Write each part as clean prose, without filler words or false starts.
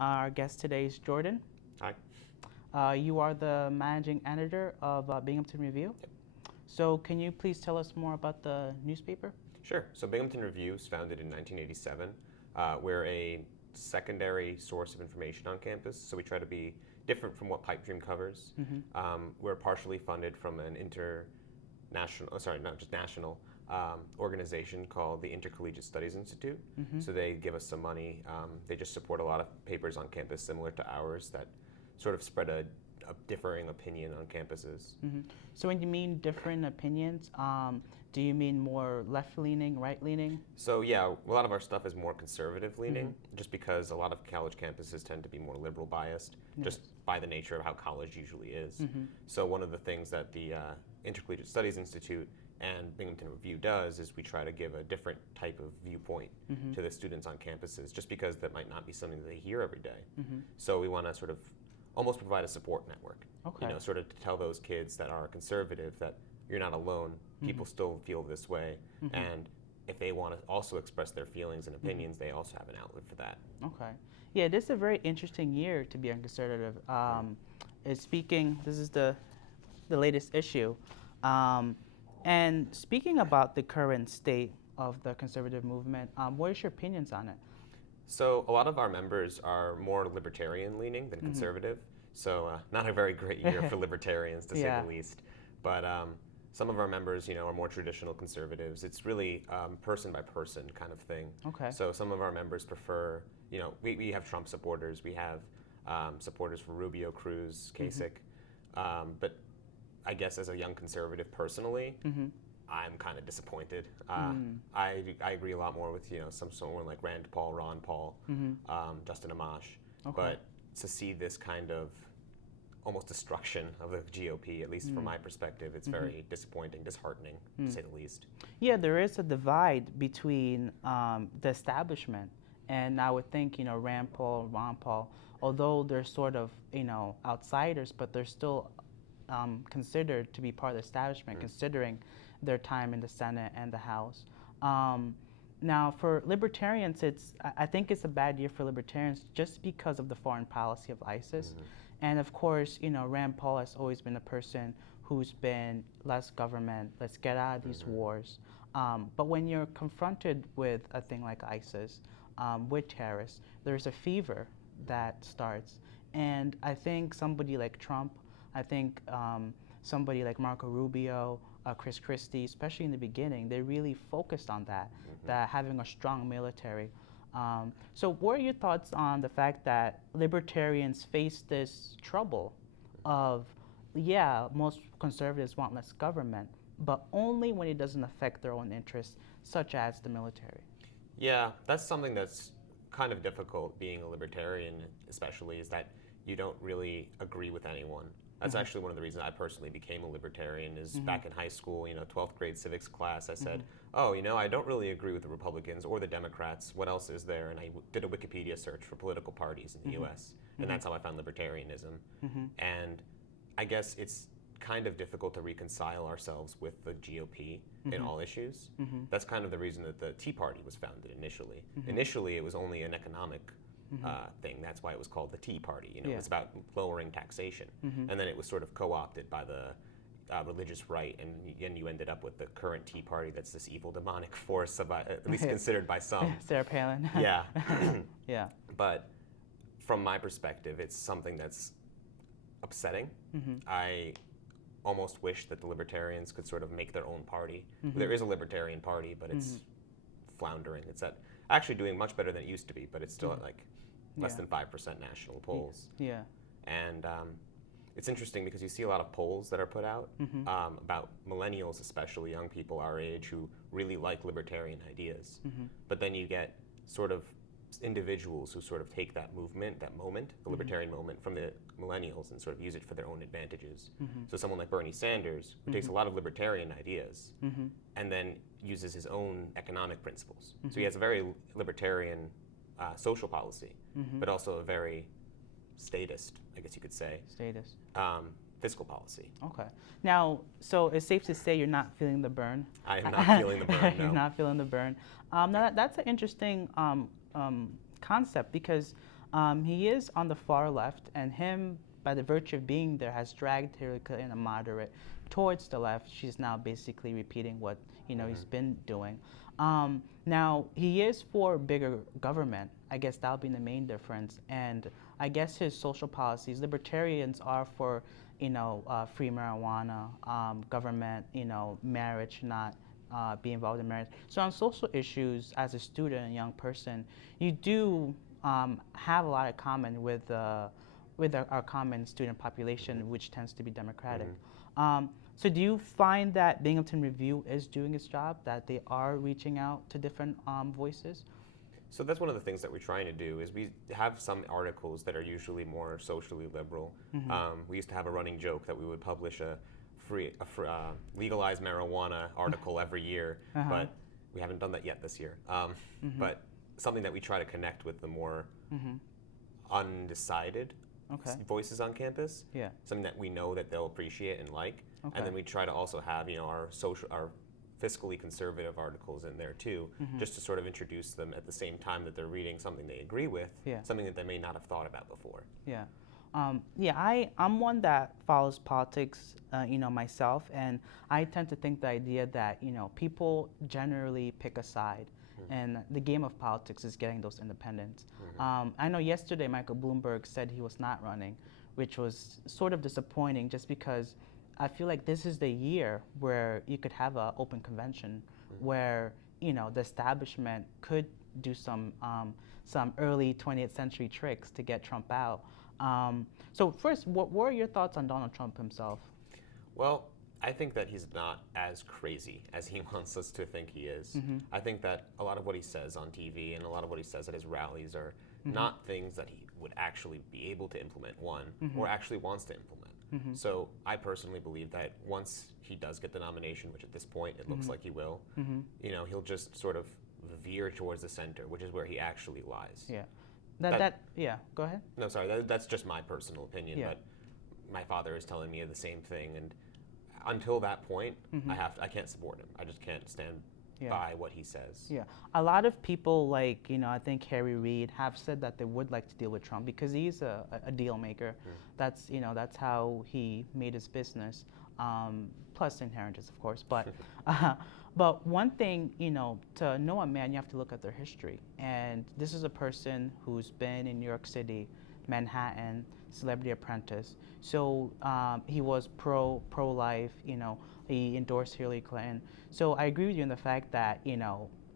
Our guest today is Jordan. Hi. You are the managing editor of Binghamton Review. Yep. So can you please tell us more about the newspaper? Sure. So Binghamton Review was founded in 1987. We're a secondary source of information on campus, so we try to be different from what Pipe Dream covers. We're partially funded from an national organization called the Intercollegiate Studies Institute. So they give us some money. They just support a lot of papers on campus similar to ours that sort of spread a differing opinion on campuses. So when you mean different opinions, do you mean more left-leaning, right-leaning? So yeah, a lot of our stuff is more conservative-leaning, just because a lot of college campuses tend to be more liberal biased, just by the nature of how college usually is. So one of the things that the Intercollegiate Studies Institute and Binghamton Review does is we try to give a different type of viewpoint to the students on campuses, just because that might not be something that they hear every day. So we want to sort of almost provide a support network, sort of to tell those kids that are conservative that you're not alone, people still feel this way, and if they want to also express their feelings and opinions, they also have an outlet for that. Okay. Yeah, this is a very interesting year to be a conservative. This is the latest issue. And speaking about the current state of the conservative movement, what is your opinions on it? So a lot of our members are more libertarian leaning than conservative. So not a very great year for libertarians, to say the least. But some of our members, are more traditional conservatives. It's really person by person kind of thing. Okay. So some of our members prefer, we have Trump supporters. We have supporters for Rubio, Cruz, Kasich. But I guess as a young conservative personally, I'm kind of disappointed. I agree a lot more with someone like Rand Paul, Ron Paul, Justin Amash. But to see this kind of almost destruction of the GOP, at least from my perspective, it's very disappointing, disheartening, to say the least. Yeah, there is a divide between the establishment, and I would think Rand Paul, Ron Paul, although they're sort of outsiders, but they're still considered to be part of the establishment, considering their time in the Senate and the House. Now, for libertarians, I think it's a bad year for libertarians just because of the foreign policy of ISIS. And of course, Rand Paul has always been a person who's been less government, let's get out of these wars. But when you're confronted with a thing like ISIS, with terrorists, there's a fever that starts. And I think somebody like Trump, I think somebody like Marco Rubio, Chris Christie, especially in the beginning, they really focused on that, that having a strong military. So what are your thoughts on the fact that libertarians face this trouble of, most conservatives want less government, but only when it doesn't affect their own interests, such as the military? Yeah, that's something that's kind of difficult being a libertarian, especially, is that you don't really agree with anyone. That's actually one of the reasons I personally became a libertarian is back in high school, 12th grade civics class, I said, I don't really agree with the Republicans or the Democrats. What else is there? And I did a Wikipedia search for political parties in the U.S., and that's how I found libertarianism. And I guess it's kind of difficult to reconcile ourselves with the GOP in all issues. That's kind of the reason that the Tea Party was founded initially. Initially, it was only an economic thing. That's why it was called the Tea Party. It's about lowering taxation. And then it was sort of co-opted by the religious right, and you ended up with the current Tea Party that's this evil demonic force, at least considered by some. Sarah Palin. Yeah. Yeah. But from my perspective, it's something that's upsetting. I almost wish that the libertarians could sort of make their own party. There is a libertarian party, but it's floundering. It's actually doing much better than it used to be, but it's still at like less than 5% national polls. Yeah. And it's interesting because you see a lot of polls that are put out about millennials, especially young people our age, who really like libertarian ideas. But then you get sort of individuals who sort of take that movement, that moment, the libertarian moment, from the millennials and sort of use it for their own advantages. So someone like Bernie Sanders, who takes a lot of libertarian ideas and then uses his own economic principles. So he has a very libertarian social policy, but also a very statist, I guess you could say, fiscal policy. Okay. Now, so it's safe to say you're not feeling the burn? I am not feeling the burn, no. You're not feeling the burn. Now, that's an interesting concept because He is on the far left, and him, by the virtue of being there, has dragged Hillary Clinton, a moderate, towards the left. She's now basically repeating what he's been doing. Now he is for bigger government. I guess that'll be the main difference. And I guess his social policies, libertarians are for free marijuana, government, marriage, not be involved in marriage. So on social issues, as a student and young person, you do have a lot of common with our common student population, which tends to be Democratic. So do you find that Binghamton Review is doing its job, that they are reaching out to different voices? So that's one of the things that we're trying to do is we have some articles that are usually more socially liberal. We used to have a running joke that we would publish a legalized marijuana article every year, but we haven't done that yet this year. But something that we try to connect with the more undecided voices on campus. Yeah. Something that we know that they'll appreciate and like. And then we try to also have our fiscally conservative articles in there too, just to sort of introduce them at the same time that they're reading something they agree with, something that they may not have thought about before. Yeah. I'm one that follows politics, myself, and I tend to think the idea that, people generally pick a side, and the game of politics is getting those independents. I know yesterday Michael Bloomberg said he was not running, which was sort of disappointing just because I feel like this is the year where you could have an open convention where, the establishment could do some early 20th century tricks to get Trump out. So first, what were your thoughts on Donald Trump himself? Well, I think that he's not as crazy as he wants us to think he is. I think that a lot of what he says on TV and a lot of what he says at his rallies are not things that he would actually be able to implement, or actually wants to implement. So I personally believe that once he does get the nomination, which at this point it looks like he will, he'll just sort of veer towards the center, which is where he actually lies. Yeah. Go ahead. No, sorry, that's just my personal opinion, but my father is telling me the same thing, and until that point, I can't support him. I just can't stand by what he says. Yeah, a lot of people I think Harry Reid have said that they would like to deal with Trump because he's a deal maker. That's how he made his business. Plus inheritance, of course, but but one thing, to know a man, you have to look at their history. And this is a person who's been in New York City, Manhattan, Celebrity Apprentice. So he was pro-life, he endorsed Hillary Clinton. So I agree with you in the fact that,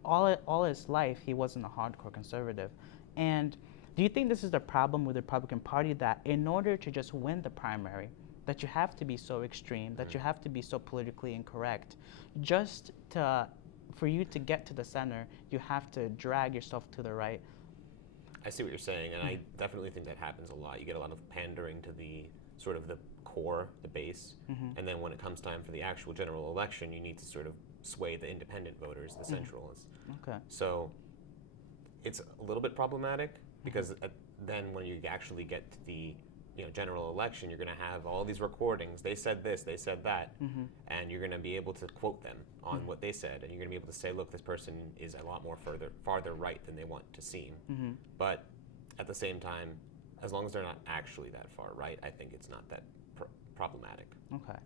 all his life, he wasn't a hardcore conservative. And do you think this is the problem with the Republican Party, that in order to just win the primary, that you have to be so extreme, that you have to be so politically incorrect, just for you to get to the center, you have to drag yourself to the right? I see what you're saying, and I definitely think that happens a lot. You get a lot of pandering to the sort of the core, the base, and then when it comes time for the actual general election, you need to sort of sway the independent voters, the centralists. So it's a little bit problematic because then when you actually get to the general election, you're going to have all these recordings. They said this, they said that, and you're going to be able to quote them on what they said, and you're going to be able to say, look, this person is a lot more farther right tthan they want to seem. But at the same time, as long as they're not actually that far right, I think it's not that problematic. Okay.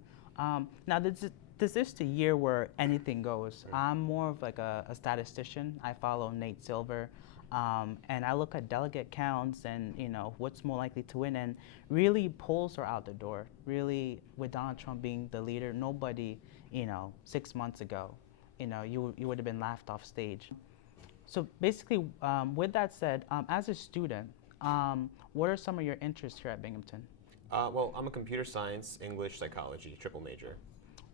Now, this is the year where anything goes. I'm more of like a statistician. I follow Nate Silver. And I look at delegate counts and what's more likely to win, and really polls are out the door. Really, with Donald Trump being the leader, nobody 6 months ago you would have been laughed off stage. So basically, with that said, as a student, what are some of your interests here at Binghamton? Well, I'm a computer science, English, psychology, triple major.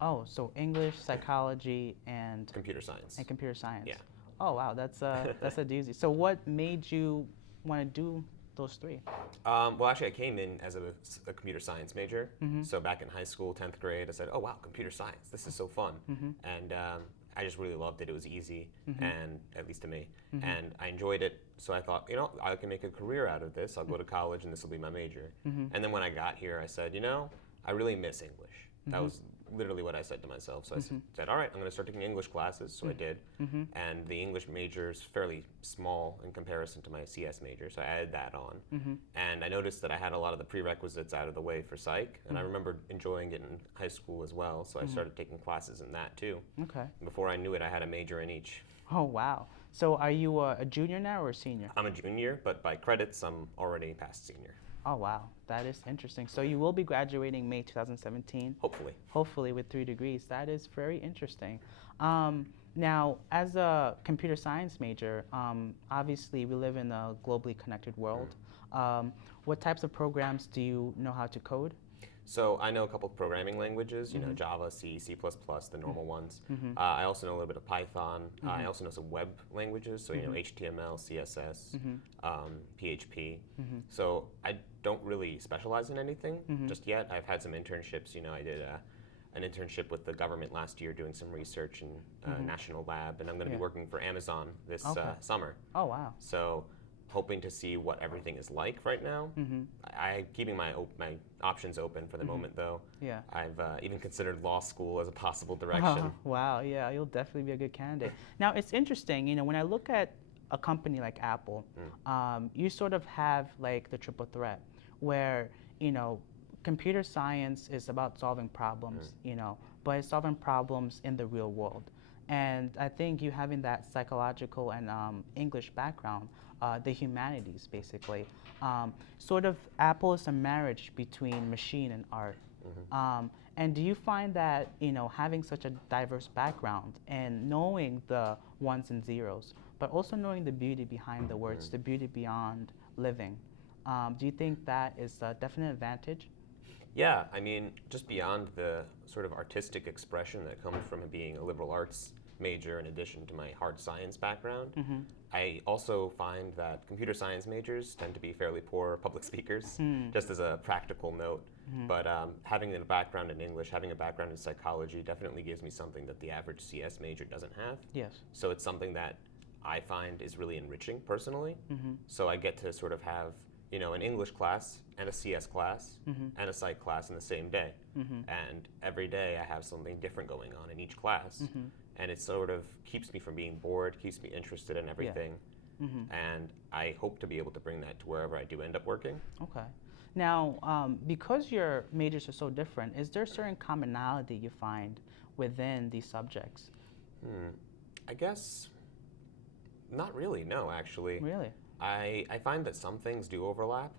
Oh, so English, psychology, and computer science. And computer science. Yeah. Oh wow, that's a doozy. So what made you want to do those three? Well, actually, I came in as a computer science major. So back in high school, 10th grade, I said, oh wow, computer science, this is so fun. And I just really loved it. It was easy, and at least to me. And I enjoyed it. So I thought, I can make a career out of this. I'll go to college, and this will be my major. And then when I got here, I said, I really miss English. That was literally what I said to myself. So I said, all right, I'm going to start taking English classes. So I did. And the English major is fairly small in comparison to my CS major. So I added that on. And I noticed that I had a lot of the prerequisites out of the way for psych. And I remember enjoying it in high school as well. So I started taking classes in that too. Okay. Before I knew it, I had a major in each. Oh, wow. So are you a junior now or a senior? I'm a junior, but by credits, I'm already past senior. Oh, wow. That is interesting. So you will be graduating May 2017? Hopefully. Hopefully with 3 degrees. That is very interesting. Now, as a computer science major, obviously we live in a globally connected world. What types of programs do you know how to code? So I know a couple of programming languages, you know, Java, C, C++, the normal ones. I also know a little bit of Python. I also know some web languages, so you know, HTML, CSS, PHP. So I don't really specialize in anything just yet. I've had some internships. You know, I did an internship with the government last year doing some research in a national lab, and I'm going to be working for Amazon this summer. Oh, wow. So hoping to see what everything is like right now. I'm keeping my options open for the moment, though. Yeah. I've even considered law school as a possible direction. Wow, yeah, you'll definitely be a good candidate. Now, it's interesting, you know, when I look at a company like Apple, you sort of have like the triple threat where, you know, computer science is about solving problems, you know, but it's solving problems in the real world. And I think you having that psychological and English background, the humanities basically, sort of Apple is a marriage between machine and art. And do you find that, you know, having such a diverse background and knowing the ones and zeros, but also knowing the beauty behind the words, the beauty beyond living, do you think that is a definite advantage? Yeah, I mean, just beyond the sort of artistic expression that comes from being a liberal arts major in addition to my hard science background, I also find that computer science majors tend to be fairly poor public speakers, just as a practical note. But having a background in English, having a background in psychology definitely gives me something that the average CS major doesn't have. Yes. So it's something that I find is really enriching personally. So I get to sort of have, you know, an English class and a CS class and a psych class in the same day. And every day I have something different going on in each class. And it sort of keeps me from being bored, keeps me interested in everything. And I hope to be able to bring that to wherever I do end up working. Okay. Now, because your majors are so different, is there a certain commonality you find within these subjects? I guess not really, no, actually. Really? I find that some things do overlap,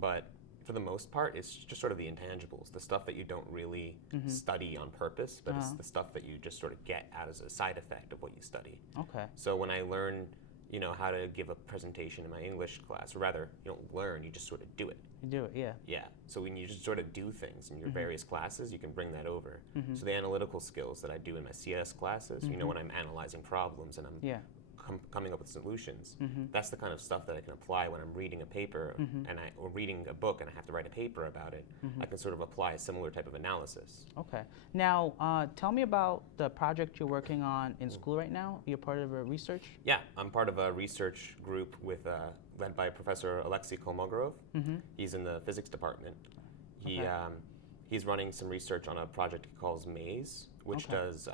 but for the most part, it's just sort of the intangibles, the stuff that you don't really study on purpose, but it's the stuff that you just sort of get out as a side effect of what you study. Okay. So when I learn, you know, how to give a presentation in my English class, or rather, you don't learn, you just sort of do it. You do it, yeah. Yeah. So when you just sort of do things in your various classes, you can bring that over. So the analytical skills that I do in my CS classes, you know, when I'm analyzing problems and I'm coming up with solutions, that's the kind of stuff that I can apply when I'm reading a paper or reading a book and I have to write a paper about it. I can sort of apply a similar type of analysis. Okay. Now, tell me about the project you're working on in school right now. You're part of a research? Yeah, I'm part of a research group with led by Professor Alexei Kolmogorov. He's in the physics department. He's running some research on a project he calls Maze, which does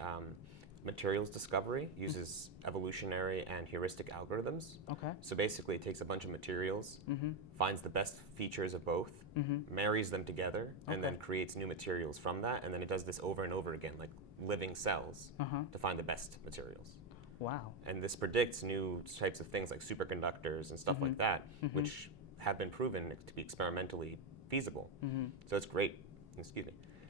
materials discovery, uses evolutionary and heuristic algorithms. Okay. So basically it takes a bunch of materials, finds the best features of both, marries them together, and then creates new materials from that, and then it does this over and over again, like living cells, to find the best materials. Wow. And this predicts new types of things like superconductors and stuff like that, which have been proven to be experimentally feasible. So it's great,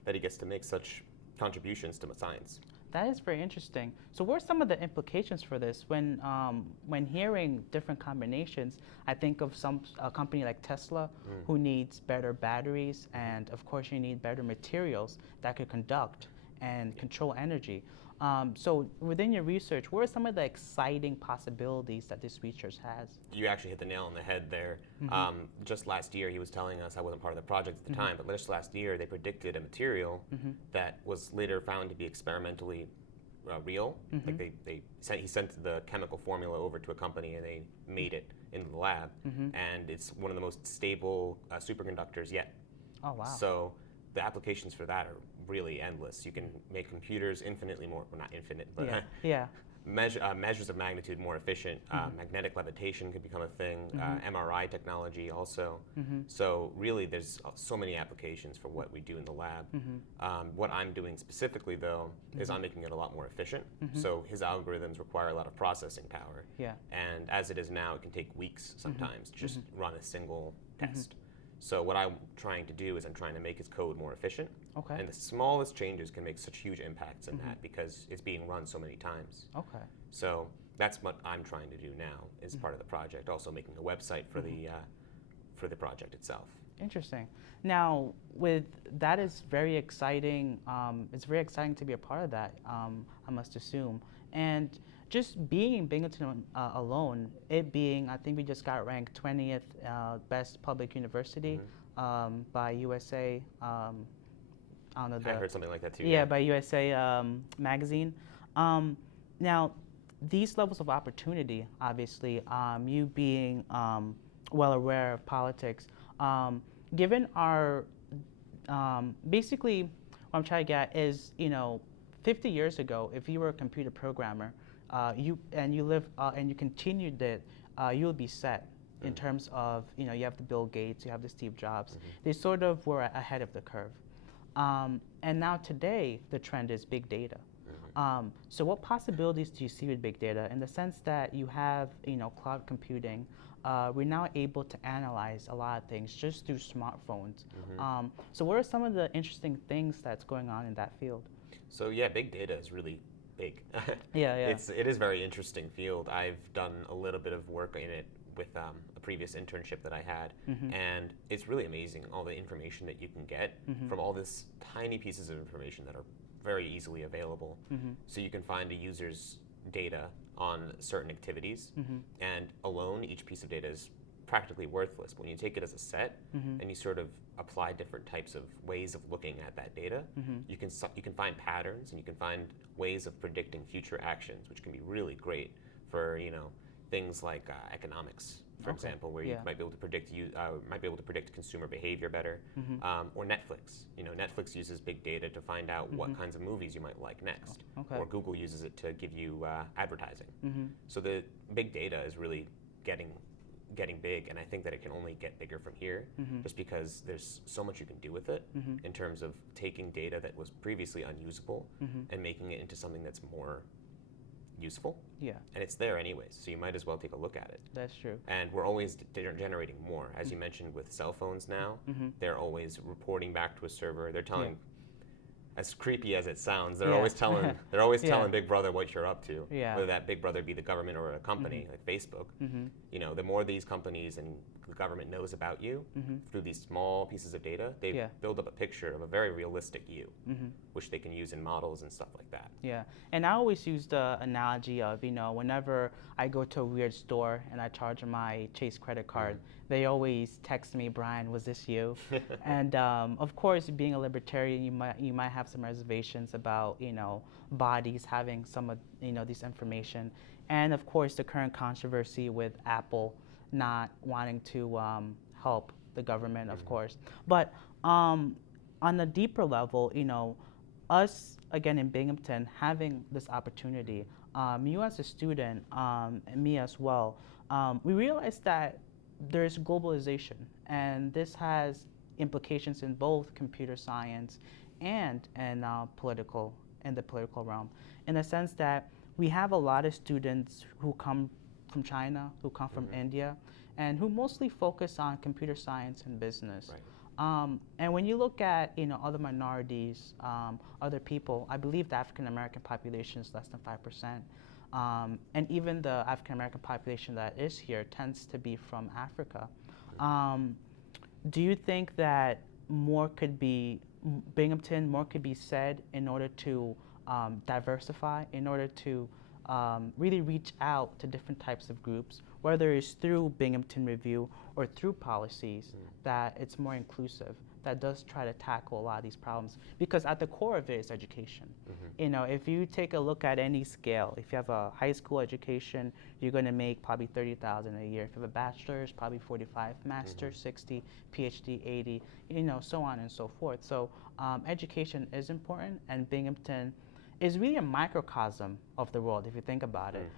that he gets to make such contributions to science. That is very interesting. So what are some of the implications for this? When hearing different combinations, I think of a company like Tesla who needs better batteries, and of course you need better materials that could conduct and control energy. So within your research, what are some of the exciting possibilities that this research has? You actually hit the nail on the head there. Just last year, he was telling us, I wasn't part of the project at the time, but just last year they predicted a material that was later found to be experimentally real. Like he sent the chemical formula over to a company and they made it in the lab, and it's one of the most stable superconductors yet. Oh, wow. So the applications for that are really endless. You can make computers infinitely more, well, not infinite, but yeah. measures of magnitude more efficient. Magnetic levitation could become a thing. MRI technology also. So really, there's so many applications for what we do in the lab. What I'm doing specifically, though, is I'm making it a lot more efficient. So his algorithms require a lot of processing power. Yeah. And as it is now, it can take weeks sometimes to just run a single test. So what I'm trying to do is I'm trying to make his code more efficient. Okay. And the smallest changes can make such huge impacts in that because it's being run so many times. Okay. So that's what I'm trying to do now as part of the project. Also making a website for the project itself. Interesting. Now, with that is very exciting. It's very exciting to be a part of that. I must assume. And just being in Binghamton alone, it being, I think we just got ranked 20th best public university by USA. I don't know. I heard something like that too. Yeah, by USA magazine. Now, these levels of opportunity, obviously, you being well aware of politics, given our, basically, what I'm trying to get is, 50 years ago, if you were a computer programmer, you live and you continued it, you would be set in terms of, you have the Bill Gates, you have the Steve Jobs. They sort of were ahead of the curve. And now today, the trend is big data. So what possibilities do you see with big data in the sense that you have, cloud computing? We're now able to analyze a lot of things just through smartphones. So what are some of the interesting things that's going on in that field? So yeah, big data is really big. Yeah. It is a very interesting field. I've done a little bit of work in it with a previous internship that I had, and it's really amazing all the information that you can get from all this tiny pieces of information that are very easily available. So you can find a user's data on certain activities, and alone each piece of data is practically worthless. When you take it as a set and you sort of apply different types of ways of looking at that data, you can find patterns and you can find ways of predicting future actions, which can be really great for things like economics, for example, where you might be able to predict consumer behavior better, or Netflix. Netflix uses big data to find out what kinds of movies you might like next, or Google uses it to give you advertising. So the big data is really getting big, and I think that it can only get bigger from here, just because there's so much you can do with it in terms of taking data that was previously unusable and making it into something that's more useful. Yeah. And it's there anyways, so you might as well take a look at it. That's true. And we're always generating more. As you mentioned with cell phones now, they're always reporting back to a server. They're telling, as creepy as it sounds, they're always telling telling Big Brother what you're up to. Whether that Big Brother be the government or a company like Facebook. The more these companies and the government knows about you through these small pieces of data, they build up a picture of a very realistic you, which they can use in models and stuff like that. Yeah, and I always use the analogy of, whenever I go to a weird store and I charge my Chase credit card, they always text me, Brian, was this you? And of course, being a libertarian, you might have some reservations about, bodies having some of, this information. And of course, the current controversy with Apple not wanting to help the government, of course. But on a deeper level, us, again, in Binghamton, having this opportunity, you as a student, and me as well, we realized that there's globalization, and this has implications in both computer science and the political realm, in the sense that we have a lot of students who come from China, who come from India, and who mostly focus on computer science and business. Right. And when you look at other minorities, other people, I believe the African American population is less than 5%, and even the African American population that is here tends to be from Africa. Do you think that Binghamton, more could be said in order to diversify, in order to really reach out to different types of groups? whether it's through Binghamton Review or through policies, that it's more inclusive, that does try to tackle a lot of these problems. Because at the core of it is education. You know, if you take a look at any scale, if you have a high school education, you're going to make probably 30,000 a year. If you have a bachelor's, probably 45, master's 60, PhD 80, you know, so on and so forth. So education is important, and Binghamton is really a microcosm of the world if you think about it.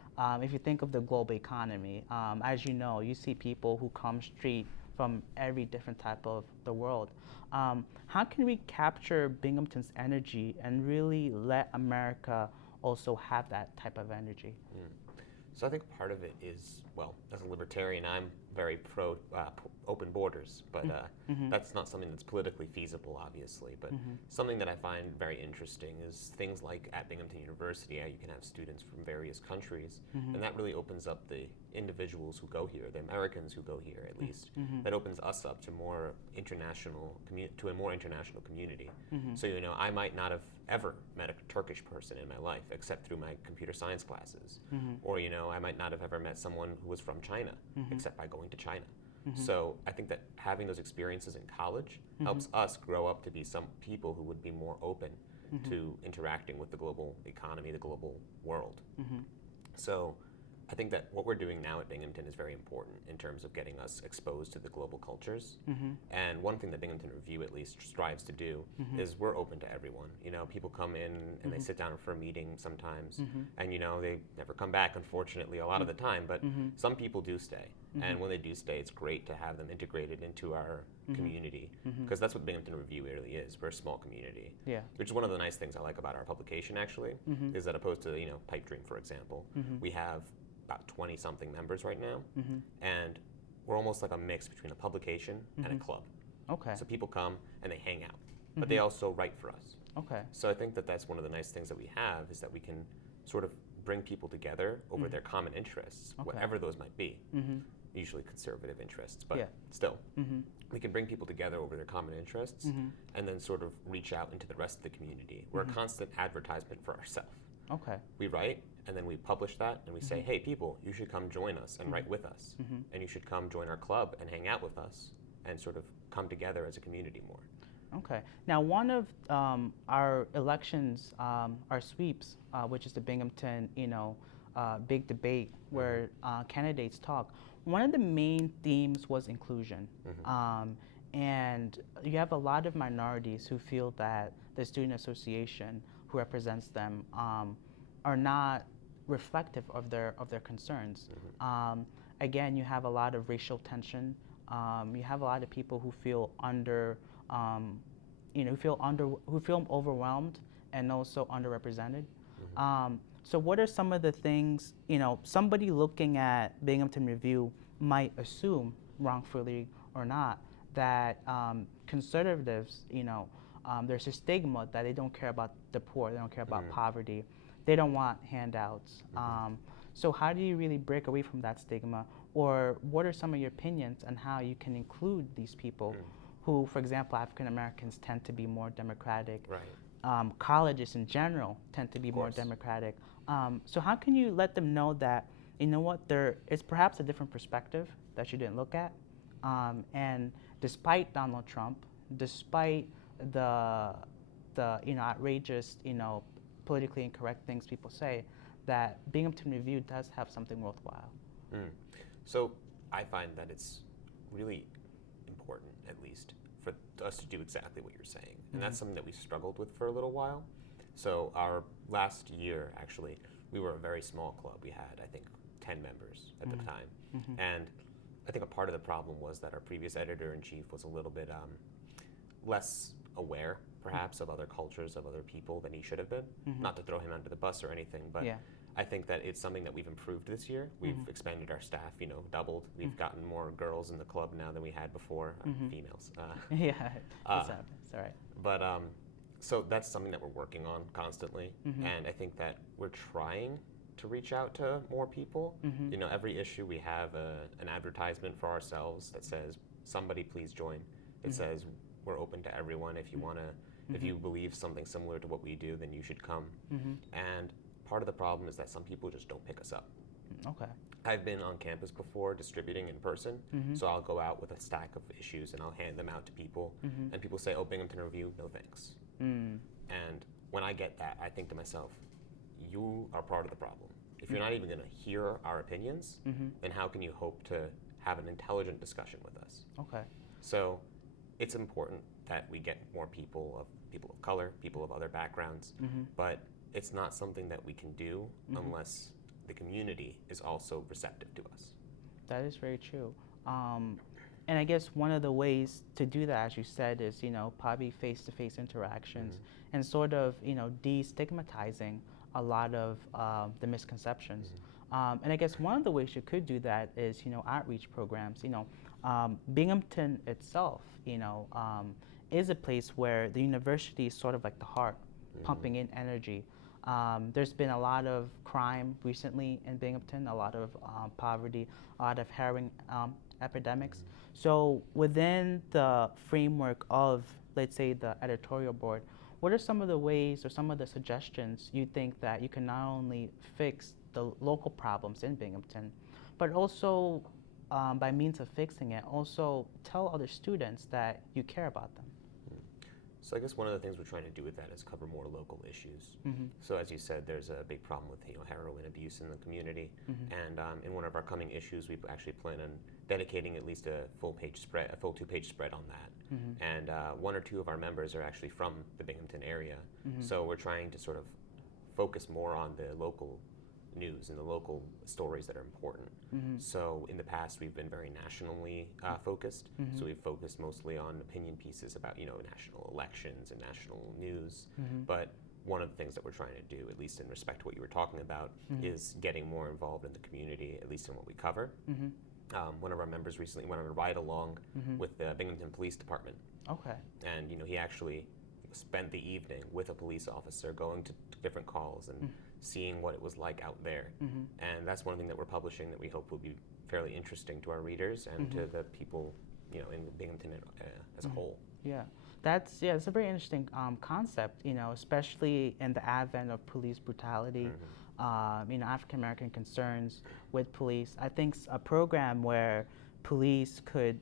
If you think of the global economy, as you know, you see people who come straight from every different type of the world. How can we capture Binghamton's energy and really let America also have that type of energy? So I think part of it is, well, as a libertarian, I'm very pro open borders, but that's not something that's politically feasible, obviously. But something that I find very interesting is things like at Binghamton University, how you can have students from various countries, and that really opens up the individuals who go here, the Americans who go here, at least. That opens us up to more international to a more international community. So you know, I might not have ever met a Turkish person in my life except through my computer science classes, or you know, I might not have ever met someone who was from China except by going to China. So I think that having those experiences in college helps us grow up to be some people who would be more open to interacting with the global economy, the global world. So I think that what we're doing now at Binghamton is very important in terms of getting us exposed to the global cultures. And one thing that Binghamton Review at least strives to do is we're open to everyone. You know, people come in and they sit down for a meeting sometimes, and you know, they never come back, unfortunately, a lot of the time, but some people do stay. And when they do stay, it's great to have them integrated into our community, because that's what Binghamton Review really is. We're a small community, which is one of the nice things I like about our publication, actually, is that opposed to, you know, Pipe Dream, for example, we have about 20-something members right now, and we're almost like a mix between a publication and a club. So people come and they hang out, but they also write for us. So I think that that's one of the nice things that we have, is that we can sort of bring people together over their common interests, whatever those might be. Usually conservative interests, but still, we can bring people together over their common interests and then sort of reach out into the rest of the community. We're a constant advertisement for ourselves. We write, and then we publish that, and we say, hey, people, you should come join us and write with us. And you should come join our club and hang out with us and sort of come together as a community more. Now, one of our elections, our sweeps, which is the Binghamton, you know, big debate where candidates talk, one of the main themes was inclusion. And you have a lot of minorities who feel that the student association who represents them are not reflective of their concerns. Again, you have a lot of racial tension. You have a lot of people who feel who feel overwhelmed and also underrepresented. So what are some of the things, you know, somebody looking at Binghamton Review might assume, wrongfully or not, that conservatives, you know, there's a stigma that they don't care about the poor, they don't care about poverty, they don't want handouts. So how do you really break away from that stigma? Or what are some of your opinions on how you can include these people who, for example, African Americans tend to be more democratic. Colleges in general tend to be more democratic. So how can you let them know that, you know what, there is perhaps a different perspective that you didn't look at, and despite Donald Trump, despite the you know, outrageous, you know, politically incorrect things people say, that Binghamton Review does have something worthwhile? So I find that it's really important, at least, for us to do exactly what you're saying. And that's something that we struggled with for a little while. So our last year, actually, we were a very small club. We had, I think, 10 members at the time. And I think a part of the problem was that our previous editor-in-chief was a little bit less aware, perhaps, of other cultures, of other people than he should have been. Not to throw him under the bus or anything, but I think that it's something that we've improved this year. We've expanded our staff, you know, doubled. We've gotten more girls in the club now than we had before, females. That's all right. But so that's something that we're working on constantly, and I think that we're trying to reach out to more people. You know, every issue we have an advertisement for ourselves that says, somebody please join. It says, we're open to everyone. If you want to, if you believe something similar to what we do, then you should come. And part of the problem is that some people just don't pick us up. I've been on campus before distributing in person, so I'll go out with a stack of issues and I'll hand them out to people, and people say, "Oh, Binghamton Review, no thanks." And when I get that, I think to myself, you are part of the problem. If you're not even going to hear our opinions, then how can you hope to have an intelligent discussion with us? Okay. So it's important that we get more people of color, people of other backgrounds, but it's not something that we can do unless the community is also receptive to us. That is very true. And I guess one of the ways to do that, as you said, is, probably face-to-face interactions and sort of, destigmatizing a lot of the misconceptions. And I guess one of the ways you could do that is, outreach programs. Binghamton itself, is a place where the university is sort of like the heart, pumping in energy. There's been a lot of crime recently in Binghamton, a lot of poverty, a lot of heroin epidemics. So within the framework of, let's say, the editorial board, what are some of the ways or some of the suggestions you think that you can not only fix the local problems in Binghamton, but also by means of fixing it, also tell other students that you care about them? So I guess one of the things we're trying to do with that is cover more local issues. So as you said, there's a big problem with heroin abuse in the community, and in one of our coming issues, we actually plan on dedicating at least a full 2-page spread on that. And one or two of our members are actually from the Binghamton area, so we're trying to sort of focus more on the local news and the local stories that are important. So in the past, we've been very nationally focused. So we've focused mostly on opinion pieces about national elections and national news. But one of the things that we're trying to do, at least in respect to what you were talking about, is getting more involved in the community, at least in what we cover. One of our members recently went on a ride along with the Binghamton Police Department. Okay. And he actually spent the evening with a police officer, going to different calls and seeing what it was like out there. And that's one thing that we're publishing that we hope will be fairly interesting to our readers and to the people, in Binghamton as a whole. Yeah, it's a very interesting concept, especially in the advent of police brutality, African American concerns with police. I think a program where police could,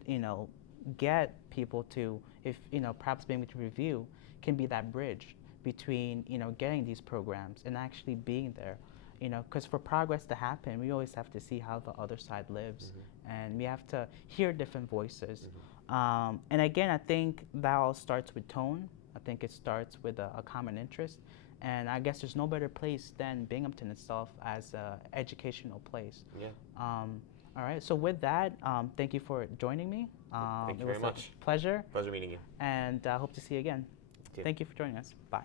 get people to, if, perhaps Binghamton Review can be that bridge between, getting these programs and actually being there, because for progress to happen, we always have to see how the other side lives, and we have to hear different voices. And again, I think that all starts with tone. I think it starts with a common interest, and I guess there's no better place than Binghamton itself as an educational place. Yeah. All right, so with that, thank you for joining me. Thank you very much. Pleasure. Pleasure meeting you. And I hope to see you again. Thank you for joining us. Bye.